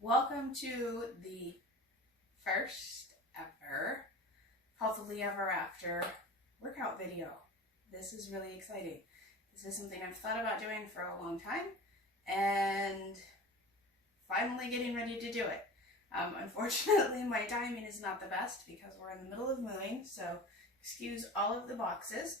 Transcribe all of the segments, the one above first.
Welcome to the first ever Healthily Ever After workout video. This is really exciting. This is something I've thought about doing for a long time and finally getting ready to do it. Unfortunately, my timing is not the best because we're in the middle of moving, so excuse all of the boxes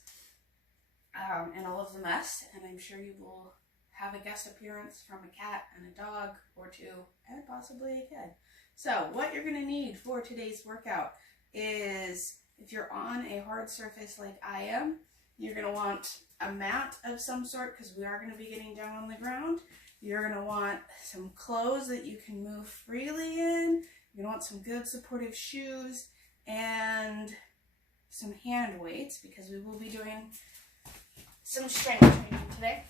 and all of the mess, and I'm sure you will have a guest appearance from a cat and a dog or two and possibly a kid. So what you're going to need for today's workout is, if you're on a hard surface like I am, you're going to want a mat of some sort because we are going to be getting down on the ground. You're going to want some clothes that you can move freely in. You're going to want some good supportive shoes and some hand weights because we will be doing some strength training today.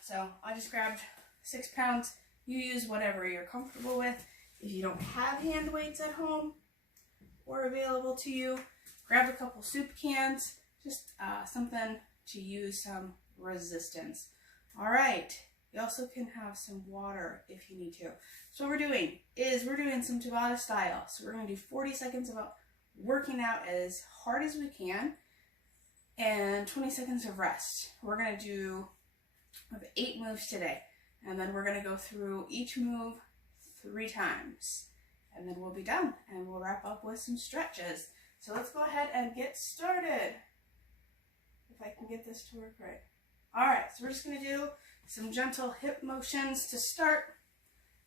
So I just grabbed 6 pounds. You use whatever you're comfortable with. If you don't have hand weights at home or available to you, grab a couple soup cans, just something to use some resistance. All right, you also can have some water if you need to. So what we're doing is we're doing some Tabata style. So we're gonna do 40 seconds of working out as hard as we can and 20 seconds of rest. We're gonna do 8 moves today, and then we're going to go through each move 3 times, and then we'll be done, and we'll wrap up with some stretches. So let's go ahead and get started, if I can get this to work right. Alright, so we're just going to do some gentle hip motions to start.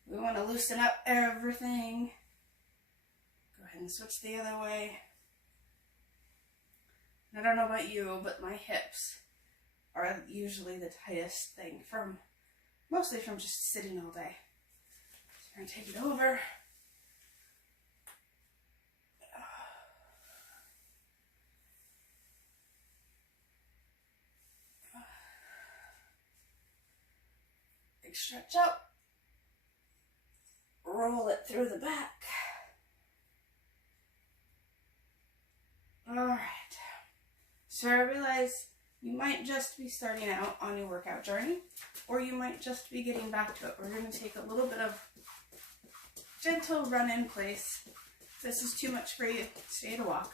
We want to loosen up everything. Go ahead and switch the other way. I don't know about you, but my hips are usually the tightest thing, mostly from just sitting all day. So we're going to take it over. Big stretch up. Roll it through the back. Alright. So I realize you might just be starting out on your workout journey, or you might just be getting back to it. We're going to take a little bit of gentle run in place. If this is too much for you, stay to walk.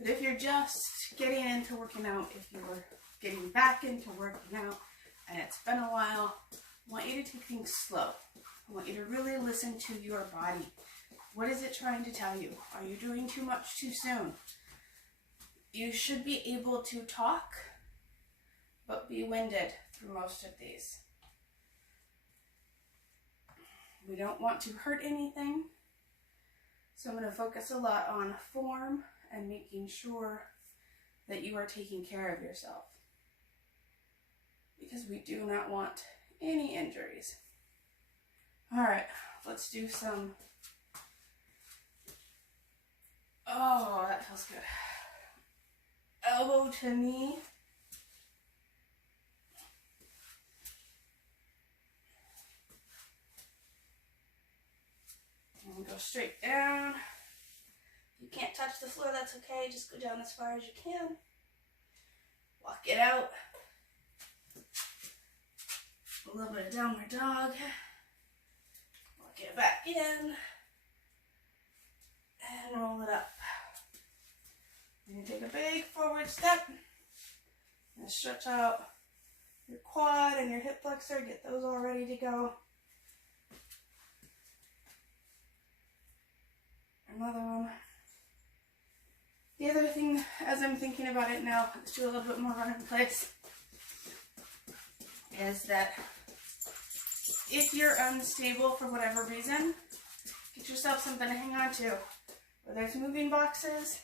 But if you're just getting into working out, if you're getting back into working out and it's been a while, I want you to take things slow. I want you to really listen to your body. What is it trying to tell you? Are you doing too much too soon? You should be able to talk, but be winded through most of these. We don't want to hurt anything, so I'm going to focus a lot on form and making sure that you are taking care of yourself, because we do not want any injuries. All right, let's do some. Oh, that feels good. Elbow to knee. And we'll go straight down. If you can't touch the floor, that's okay. Just go down as far as you can. Walk it out. A little bit of downward dog. Walk it back in. And roll it up. You're going to take a big forward step and stretch out your quad and your hip flexor. Get those all ready to go. Another one. The other thing, as I'm thinking about it now, let's do a little bit more run in place, is that if you're unstable for whatever reason, get yourself something to hang on to. Whether it's moving boxes,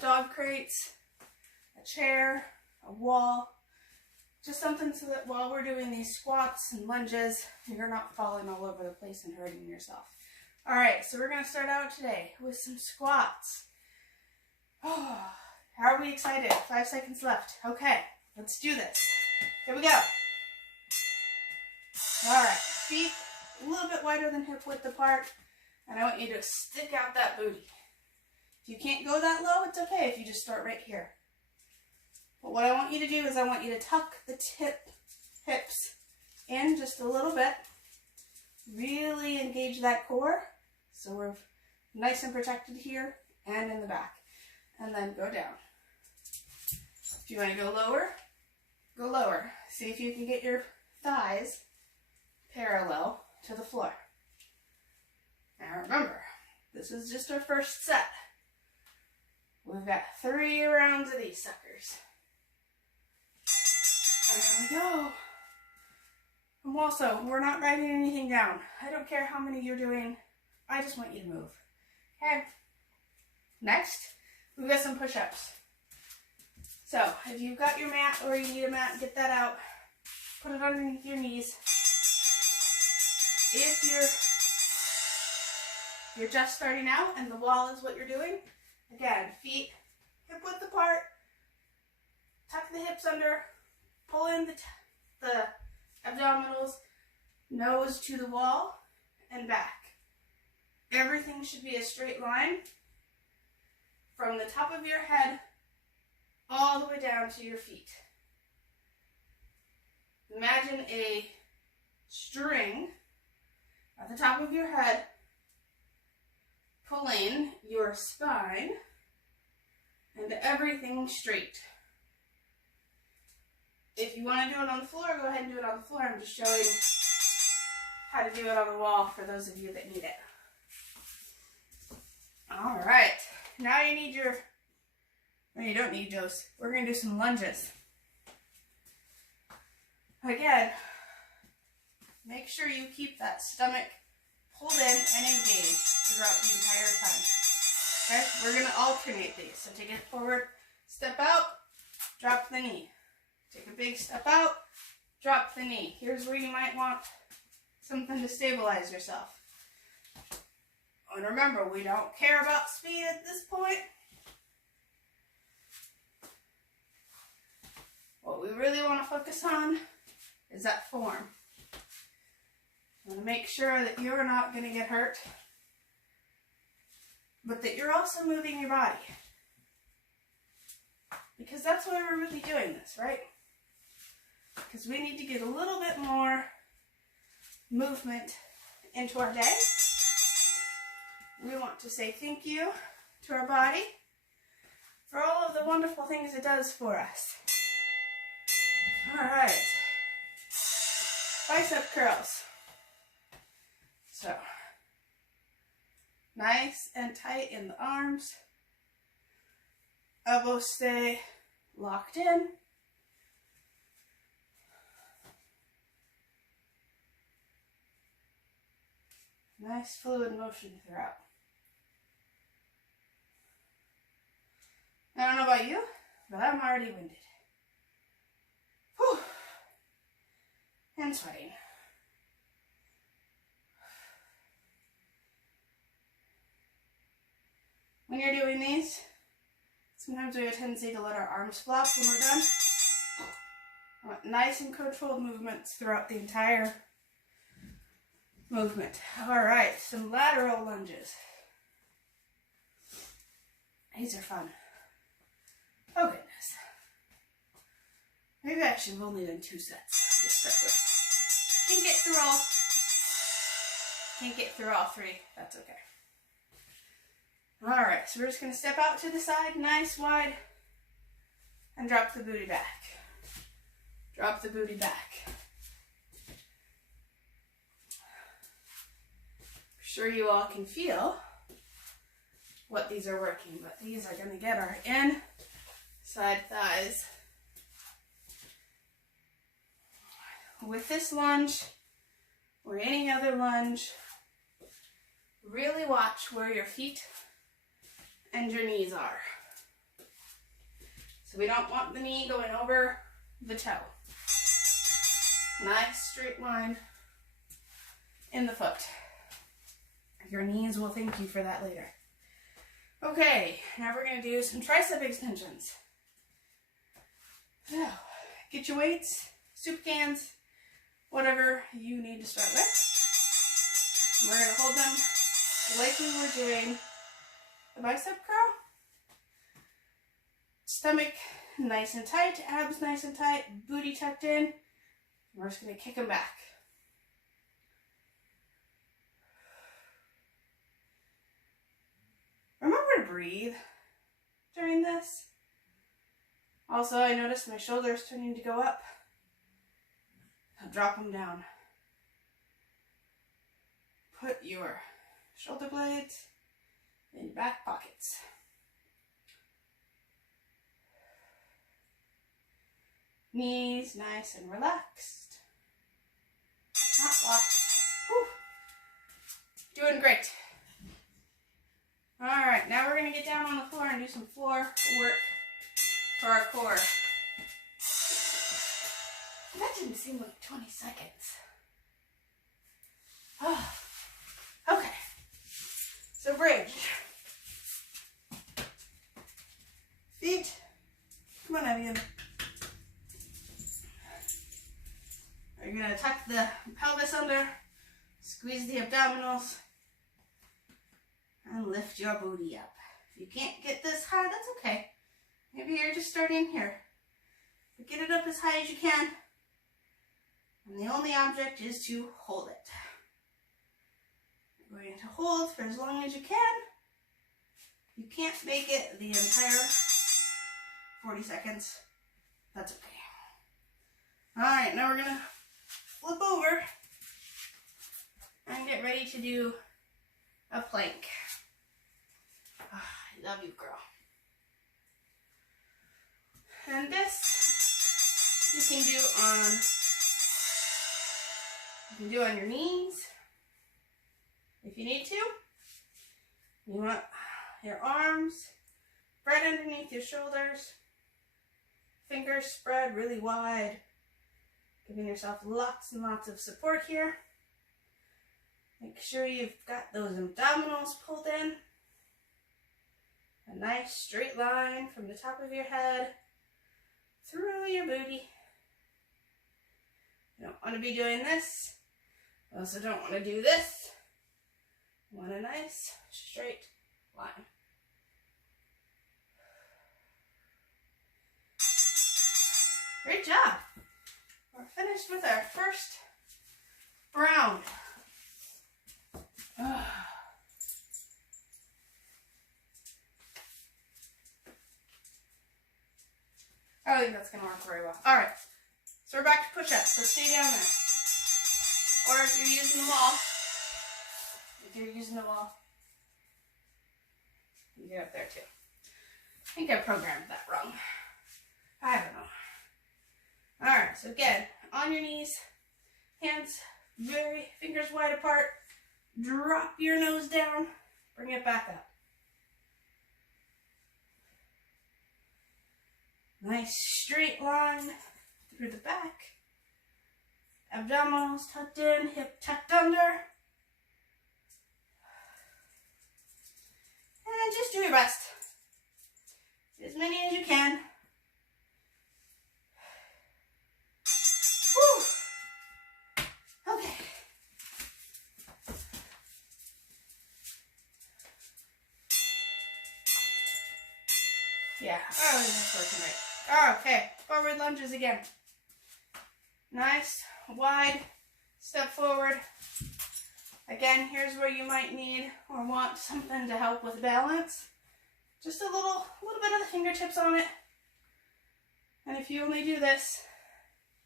dog crates, a chair, a wall, just something so that while we're doing these squats and lunges, you're not falling all over the place and hurting yourself. All right, so we're going to start out today with some squats. Oh, how are we excited? 5 seconds left. Okay, let's do this. Here we go. All right, feet a little bit wider than hip width apart, and I want you to stick out that booty. If you can't go that low, it's okay if you just start right here. But what I want you to do is I want you to tuck the hips in just a little bit. Really engage that core so we're nice and protected here and in the back. And then go down. If you want to go lower, go lower. See if you can get your thighs parallel to the floor. Now remember, this is just our first set. We've got 3 rounds of these suckers. There we go. And also, we're not writing anything down. I don't care how many you're doing. I just want you to move. Okay. Next, we've got some push-ups. So, if you've got your mat or you need a mat, get that out. Put it underneath your knees. If you're just starting out and the wall is what you're doing, again, feet hip width apart, tuck the hips under, pull in the abdominals, nose to the wall, and back. Everything should be a straight line from the top of your head all the way down to your feet. Imagine a string at the top of your head pulling your spine and everything straight. If you want to do it on the floor, go ahead and do it on the floor. I'm just showing how to do it on the wall for those of you that need it. All right, now you need your, well, you don't need those. We're going to do some lunges. Again, make sure you keep that stomach pulled in and engaged throughout the entire time. Okay, we're going to alternate these. So take it forward, step out, drop the knee. Take a big step out, drop the knee. Here's where you might want something to stabilize yourself. And remember, we don't care about speed at this point. What we really want to focus on is that form. You want to make sure that you're not going to get hurt, but that you're also moving your body. Because that's why we're really doing this, right? Because we need to get a little bit more movement into our day. We want to say thank you to our body for all of the wonderful things it does for us. All right. Bicep curls. So, nice and tight in the arms. Elbows stay locked in. Nice fluid motion throughout. I don't know about you, but I'm already winded. Whew. And sweating. When you're doing these, sometimes we have a tendency to let our arms flop when we're done. I want nice and controlled movements throughout the entire movement. All right, some lateral lunges. These are fun. Oh goodness. Maybe I should have only done 2 sets to start with. Can't get through all 3. That's okay. All right, so we're just going to step out to the side, nice, wide, and drop the booty back. Drop the booty back. I'm sure you all can feel what these are working, but these are going to get our inside thighs. With this lunge, or any other lunge, really watch where your feet and your knees are. So we don't want the knee going over the toe. Nice straight line in the foot. Your knees will thank you for that later. Okay, now we're going to do some tricep extensions. So, get your weights, soup cans, whatever you need to start with. We're going to hold them like we were doing the bicep curl. Stomach nice and tight, abs nice and tight, booty tucked in. We're just going to kick them back. Remember to breathe during this. Also, I noticed my shoulders turning to go up. Now drop them down. Put your shoulder blades in your back pockets. Knees nice and relaxed. Not locked. Whew. Doing great. Alright, now we're going to get down on the floor and do some floor work for our core. That didn't seem like 20 seconds. Oh. Okay. So bridge. Feet. Come on, Evian. You're going to tuck the pelvis under, squeeze the abdominals, and lift your booty up. If you can't get this high, that's okay. Maybe you're just starting here. But get it up as high as you can. And the only object is to hold it. You're going to hold for as long as you can. You can't make it the entire 40 seconds. That's okay. Alright, now we're going to flip over and get ready to do a plank. Oh, I love you, girl. And this you can do on your knees if you need to. You want your arms spread underneath your shoulders, fingers spread really wide, giving yourself lots and lots of support here. Make sure you've got those abdominals pulled in. A nice straight line from the top of your head through your booty. You don't want to be doing this. You also don't want to do this. You want a nice straight line. Great job. We're finished with our first round. I think that's going to work very well. Alright, so we're back to push-ups, so stay down there. Or if you're using the wall, you get up there too. I think I programmed that wrong. I don't know. Alright, so again, on your knees, hands fingers wide apart, drop your nose down, bring it back up. Nice straight line through the back. Abdominals tucked in, hip tucked under. And just do your best. As many as you can. Woo! Okay. Yeah, oh, that's working right. Okay, forward lunges again. Nice, wide, step forward. Again, here's where you might need or want something to help with balance. Just a little bit of the fingertips on it. And if you only do this,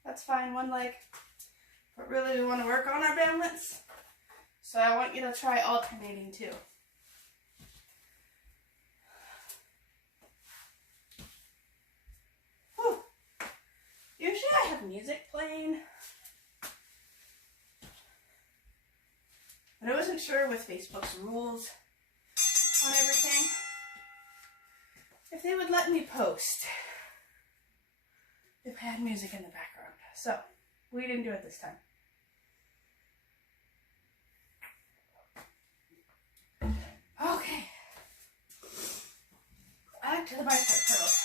that's fine, one leg. But really we want to work on our balance. So I want you to try alternating too. Usually I have music playing, but I wasn't sure with Facebook's rules on everything if they would let me post if I had music in the background. So we didn't do it this time. Okay, back to the bicep curls.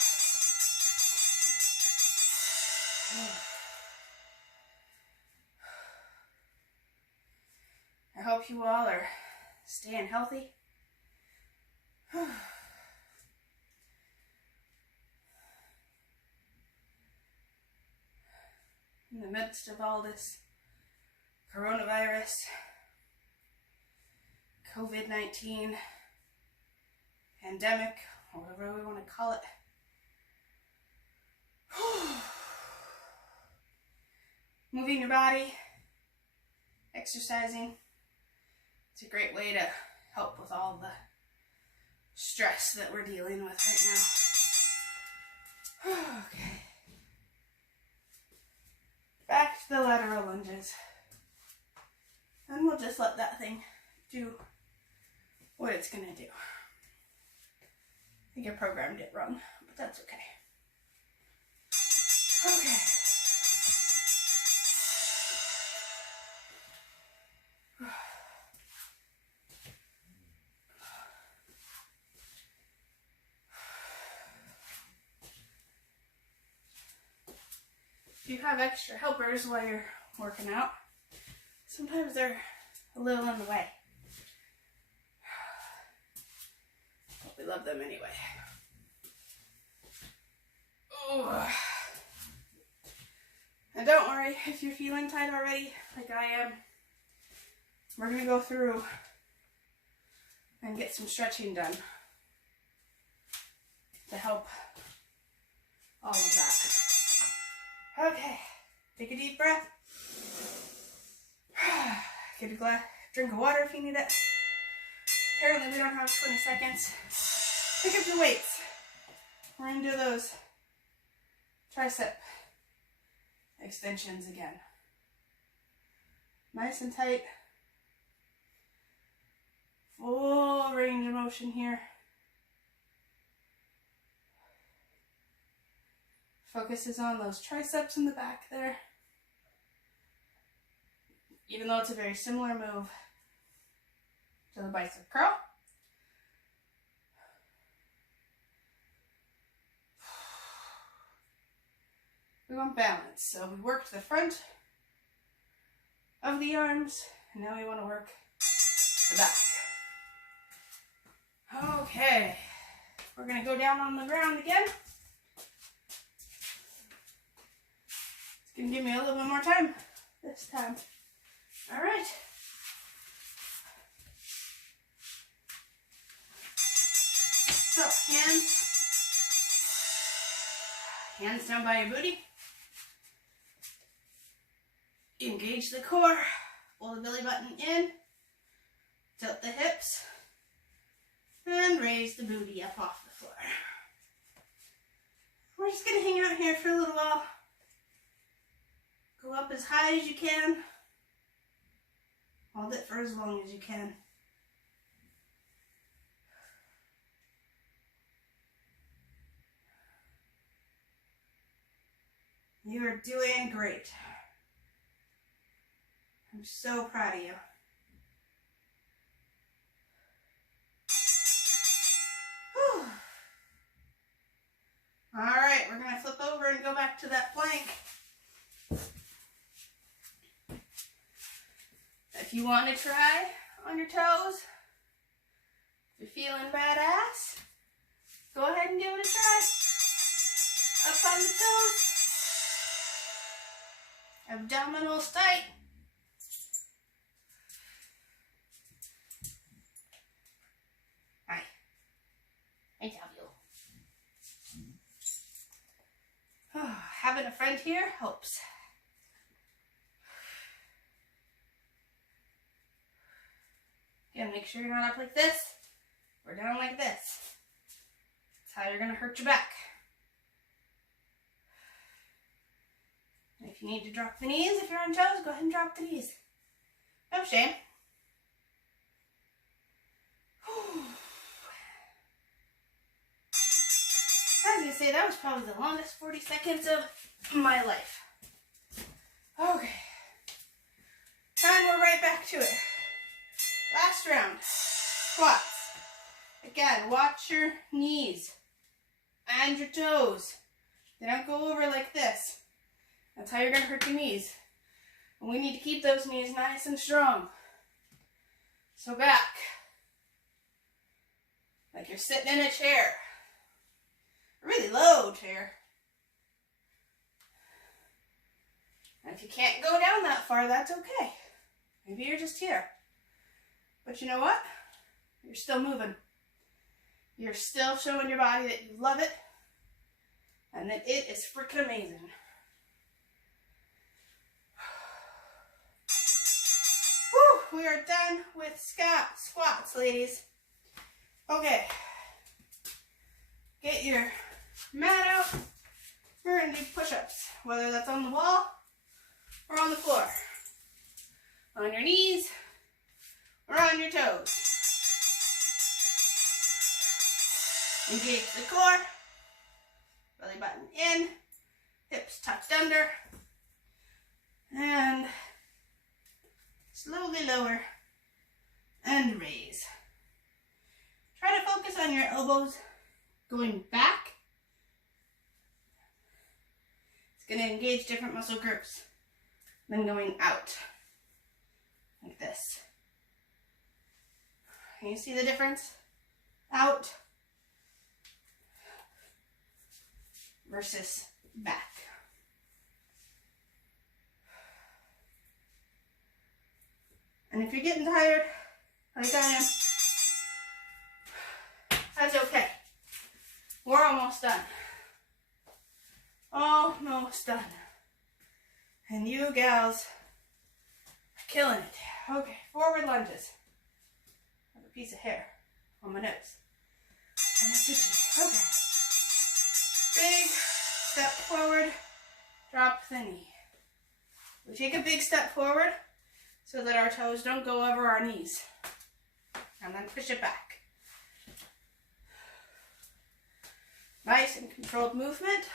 I hope you all are staying healthy. in the midst of all this coronavirus, COVID-19 pandemic, or whatever we want to call it. Moving your body, exercising, it's a great way to help with all the stress that we're dealing with right now. Okay. Back to the lateral lunges. And we'll just let that thing do what it's gonna do. I think I programmed it wrong, but that's okay. Okay. If you have extra helpers while you're working out, sometimes they're a little in the way. But we love them anyway. Ooh. And don't worry if you're feeling tight already, like I am. We're going to go through and get some stretching done to help all of that. Okay, take a deep breath. Get a drink of water if you need it. Apparently we don't have 20 seconds. Pick up your weights. We're going to do those tricep extensions again. Nice and tight. Full range of motion here. Focus is on those triceps in the back there. Even though it's a very similar move to the bicep curl. We want balance. So we worked the front of the arms, and now we want to work the back. Okay, we're going to go down on the ground again. It's going to give me a little bit more time this time. All right. So, hands down by your booty. Engage the core. Pull the belly button in. Tilt the hips. And raise the booty up off the floor. We're just going to hang out here for a little while. Go up as high as you can. Hold it for as long as you can. You are doing great. I'm so proud of you. Whew. All right, we're going to flip over and go back to that plank. If you want to try on your toes, if you're feeling badass, go ahead and give it a try. Up on the toes. Abdominals tight. Hi. I love you. Oh, having a friend here helps. Again, make sure you're not up like this or down like this. That's how you're going to hurt your back. And if you need to drop the knees, if you're on toes, go ahead and drop the knees. No shame. I was going to say, that was probably the longest 40 seconds of my life. Okay. And we're right back to it. Last round. Squats. Again, watch your knees and your toes. They don't go over like this. That's how you're going to hurt your knees. And we need to keep those knees nice and strong. So back. Like you're sitting in a chair. A really low chair. And if you can't go down that far, that's okay. Maybe you're just here. But you know what? You're still moving. You're still showing your body that you love it and that it is freaking amazing. Whew, we are done with squats, ladies. Okay. Get your mat out. We're going to do push-ups, whether that's on the wall or on the floor. On your knees or on your toes. Engage the core. Belly button in. Hips tucked under. And slowly lower and raise. Try to focus on your elbows going back. It's going to engage different muscle groups than going out. Like this. Can you see the difference? Out versus back. And if you're getting tired, like I am, that's okay. We're almost done. Almost done. And you gals are killing it. Okay, forward lunges. I have a piece of hair on my nose. And a tissue. Okay. Big step forward, drop the knee. We take a big step forward so that our toes don't go over our knees. And then push it back. Nice and controlled movement.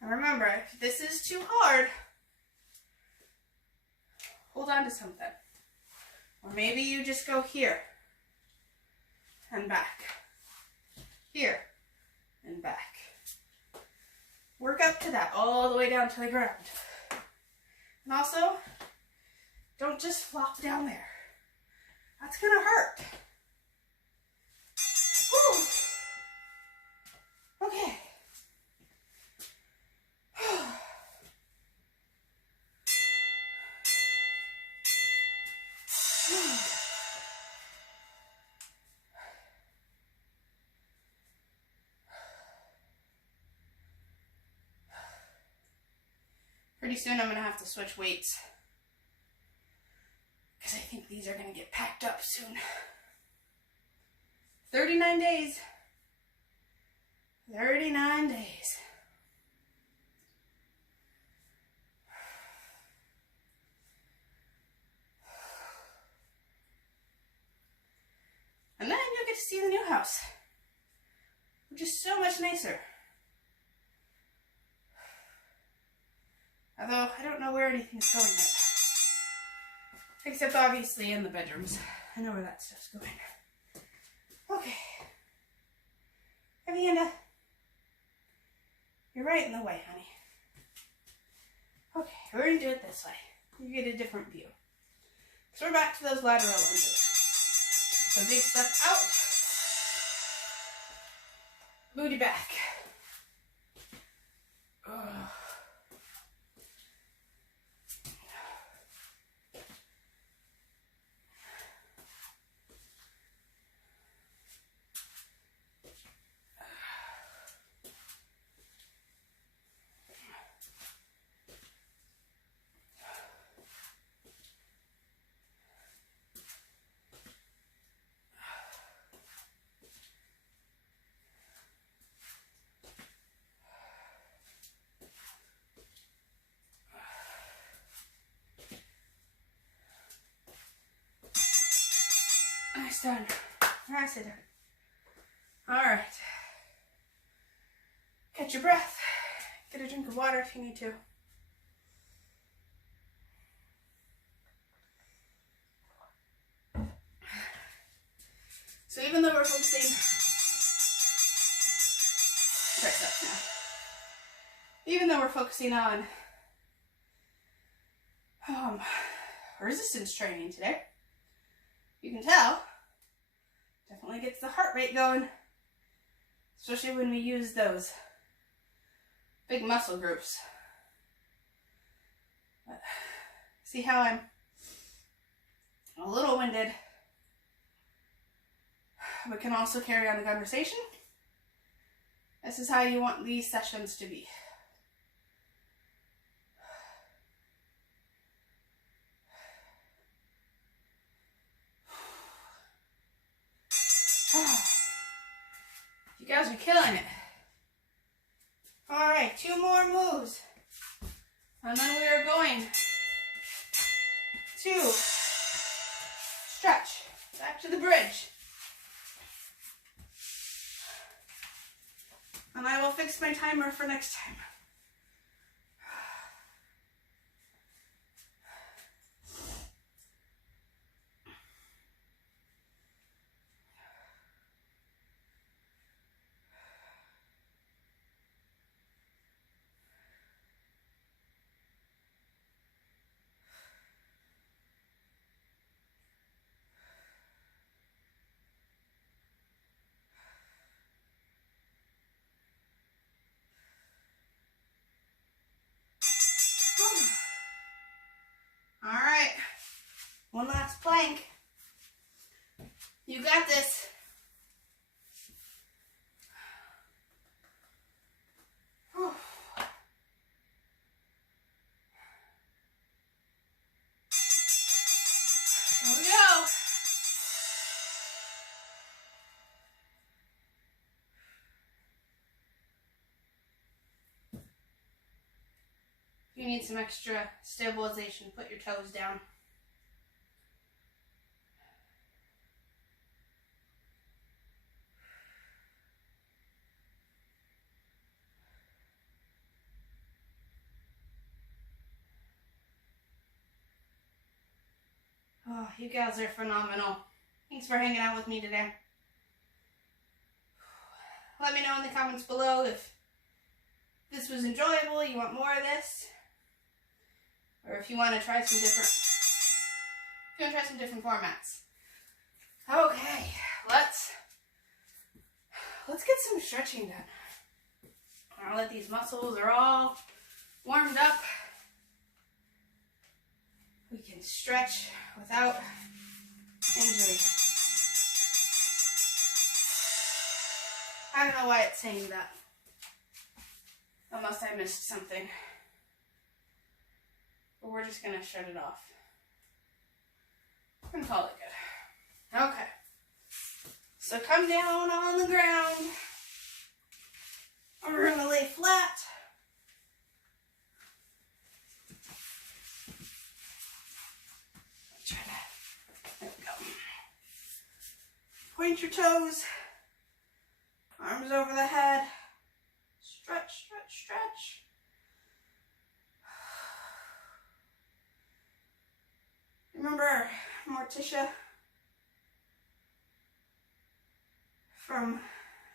And remember, if this is too hard, hold on to something. Or maybe you just go here and back. Here and back. Work up to that all the way down to the ground. And also, don't just flop down there. That's gonna hurt. Whew. Okay. Pretty soon I'm going to have to switch weights because I think these are going to get packed up soon. 39 days. 39 days. And then you'll get to see the new house, which is so much nicer. Although, I don't know where anything's going yet. Except obviously in the bedrooms. I know where that stuff's going. Okay. Amanda, you're right in the way, honey. Okay, we're going to do it this way. You get a different view. So we're back to those lateral lunges. So big step out. Booty back. Ugh. Nice done. Nice done. Alright. Catch your breath. Get a drink of water if you need to. So even though we're focusing triceps now. Even though we're focusing on resistance training today, you can tell, definitely gets the heart rate going, especially when we use those big muscle groups. But see how I'm a little winded, but can also carry on the conversation? This is how you want these sessions to be. You guys are killing it. All right, 2 more moves. And then we are going to stretch back to the bridge. And I will fix my timer for next time. All right, one last plank. You got this. Whew. Here we go. If you need some extra stabilization, put your toes down. Oh, you guys are phenomenal. Thanks for hanging out with me today. Let me know in the comments below if this was enjoyable, you want more of this, or if you want to try some different formats. Okay, let's get some stretching done. Now that these muscles are all warmed up, we can stretch without injury. I don't know why it's saying that, unless I missed something. But we're just gonna shut it off and call it good. Okay. So come down on the ground. We're gonna lay flat. Try that. There we go. Point your toes. Arms over the head. Stretch, stretch, stretch. Remember Morticia from,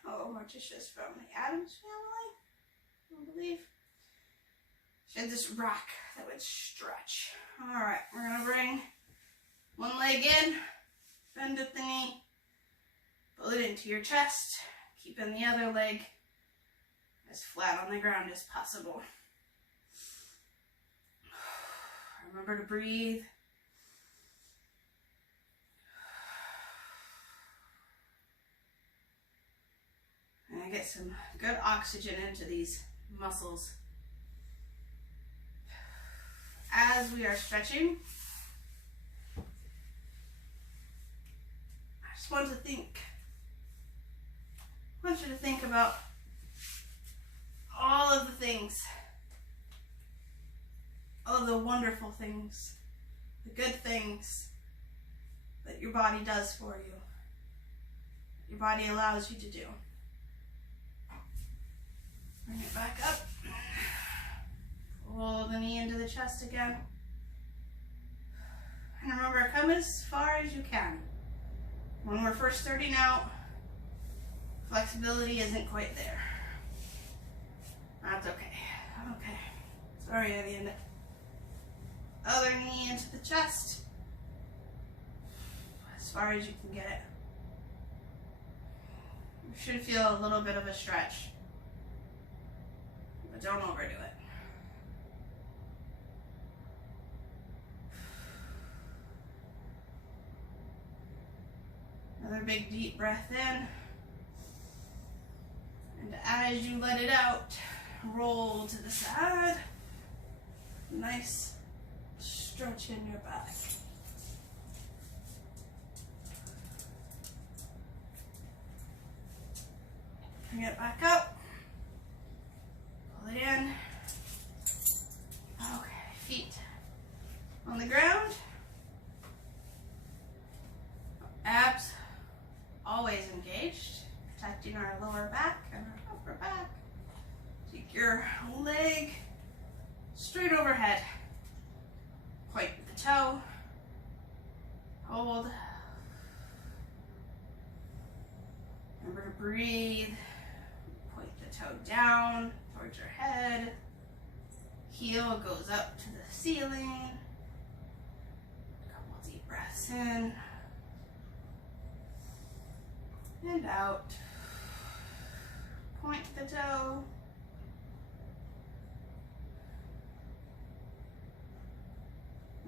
Morticia's from the Addams Family, I believe. She had this rock that would stretch. Alright, we're going to bring one leg in, bend at the knee, pull it into your chest, keeping the other leg as flat on the ground as possible. Remember to breathe. And get some good oxygen into these muscles. As we are stretching, I just want you to think about all of the things, all of the wonderful things, the good things that your body does for you, your body allows you to do. Bring it back up. Pull the knee into the chest again. And remember, come as far as you can. When we're first starting out, flexibility isn't quite there. That's okay. Okay. Sorry, at the end. Other knee into the chest. As far as you can get it. You should feel a little bit of a stretch. But don't overdo it. Another big deep breath in. And as you let it out, roll to the side. Nice stretch in your back. Bring it back up. Pull it in. Okay, feet on the ground. Abs always engaged, protecting our lower back and our upper back. Take your leg straight overhead. Point the toe. Hold. Remember to breathe. Point the toe down towards your head. Heel goes up to the ceiling. A couple deep breaths in. And out. Point the toe.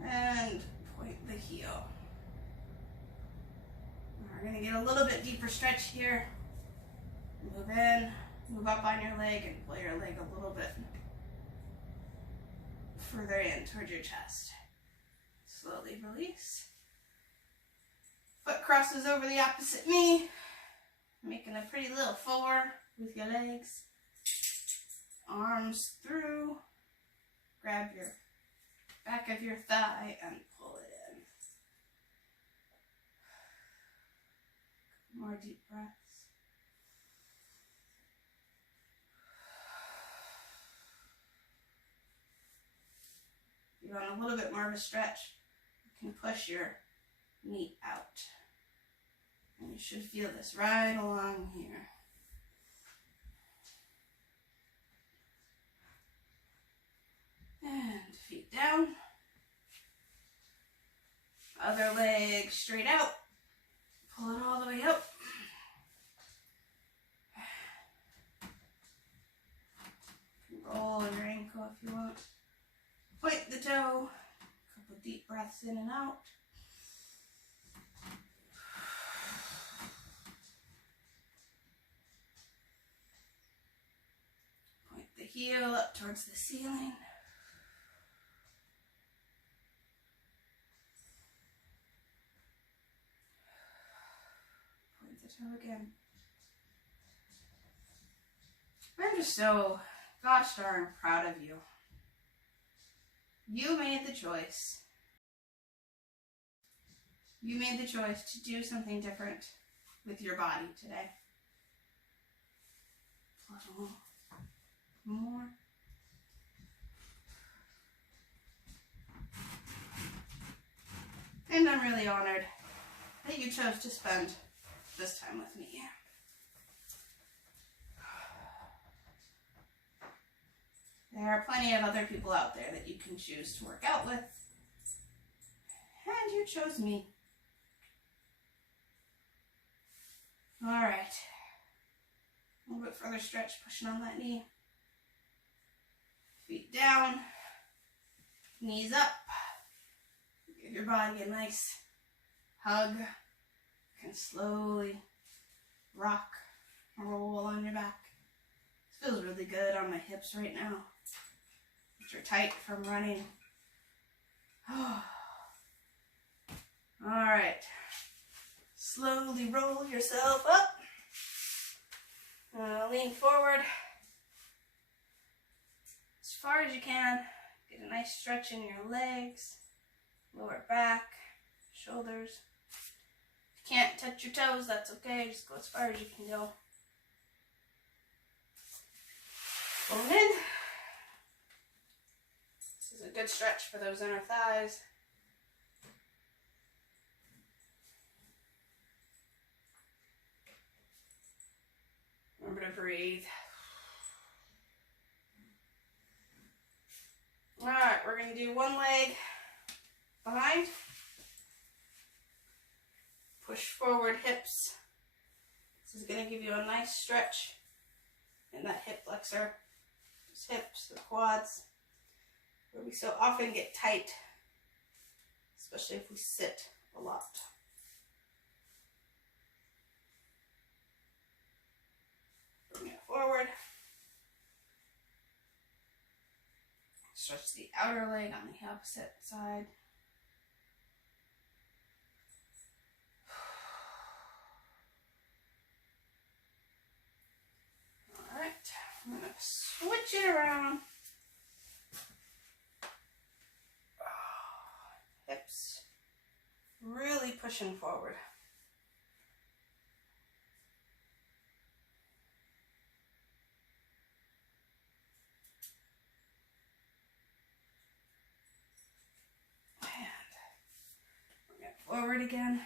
And point the heel. We're going to get a little bit deeper stretch here. Move in, move up on your leg, and pull your leg a little bit further in towards your chest. Slowly release. Foot crosses over the opposite knee, making a pretty little 4 with your legs. Arms through. Grab your back of your thigh and pull it in. More deep breaths. If you want a little bit more of a stretch, you can push your knee out. And you should feel this right along here. And feet down. Other leg straight out. Pull it all the way up. Roll your ankle if you want. Point the toe. A couple deep breaths in and out. Point the heel up towards the ceiling. Point the toe again. I'm just so gosh darn proud of you. You made the choice. You made the choice to do something different with your body today. A little more. And I'm really honored that you chose to spend this time with me. There are plenty of other people out there that you can choose to work out with. And you chose me. Alright. A little bit further stretch, pushing on that knee. Feet down. Knees up. Give your body a nice hug. You can slowly rock and roll on your back. This feels really good on my hips right now, which are tight from running. Alright. Slowly roll yourself up. Lean forward as far as you can. Get a nice stretch in your legs, lower back, shoulders. If you can't touch your toes, that's okay. Just go as far as you can go. Pull in. This is a good stretch for those inner thighs. Remember to breathe. Alright, we're going to do one leg behind. Push forward hips. This is going to give you a nice stretch in that hip flexor. Those hips, the quads, where we so often get tight, especially if we sit a lot. forward. Stretch the outer leg on the opposite side. Alright, I'm going to switch it around. Hips really pushing forward. Forward again.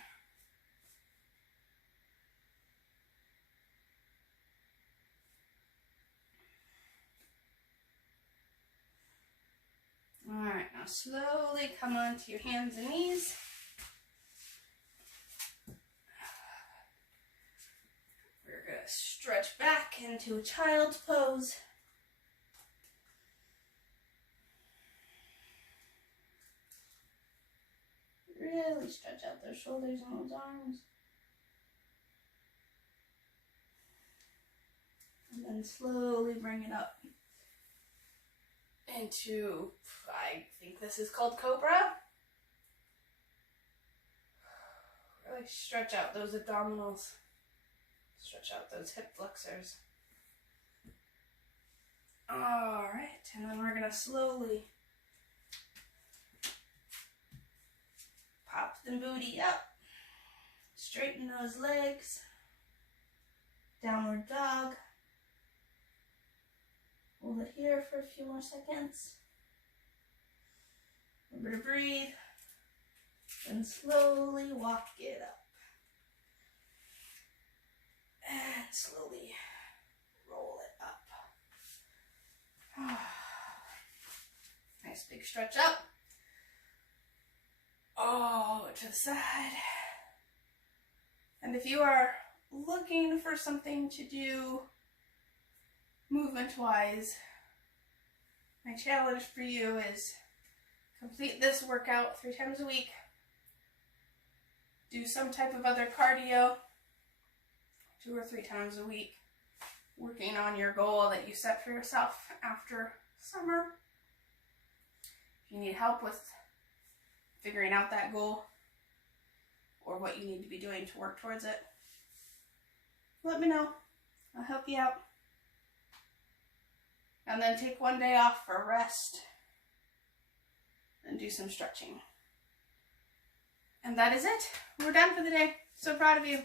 All right, now slowly come onto your hands and knees. We're going to stretch back into a child's pose. Really stretch out those shoulders and those arms. And then slowly bring it up into, I think this is called Cobra. Really stretch out those abdominals. Stretch out those hip flexors. Alright, and then we're going to slowly pop the booty up, straighten those legs, downward dog. Hold it here for a few more seconds. Remember to breathe, and slowly walk it up. And slowly roll it up. Nice big stretch up. Oh, to the side. And if you are looking for something to do movement-wise, my challenge for you is complete this workout 3 times a week. Do some type of other cardio 2 or 3 times a week, working on your goal that you set for yourself after summer. If you need help with figuring out that goal or what you need to be doing to work towards it, let me know. I'll help you out. And then take 1 day off for rest and do some stretching. And that is it. We're done for the day. So proud of you.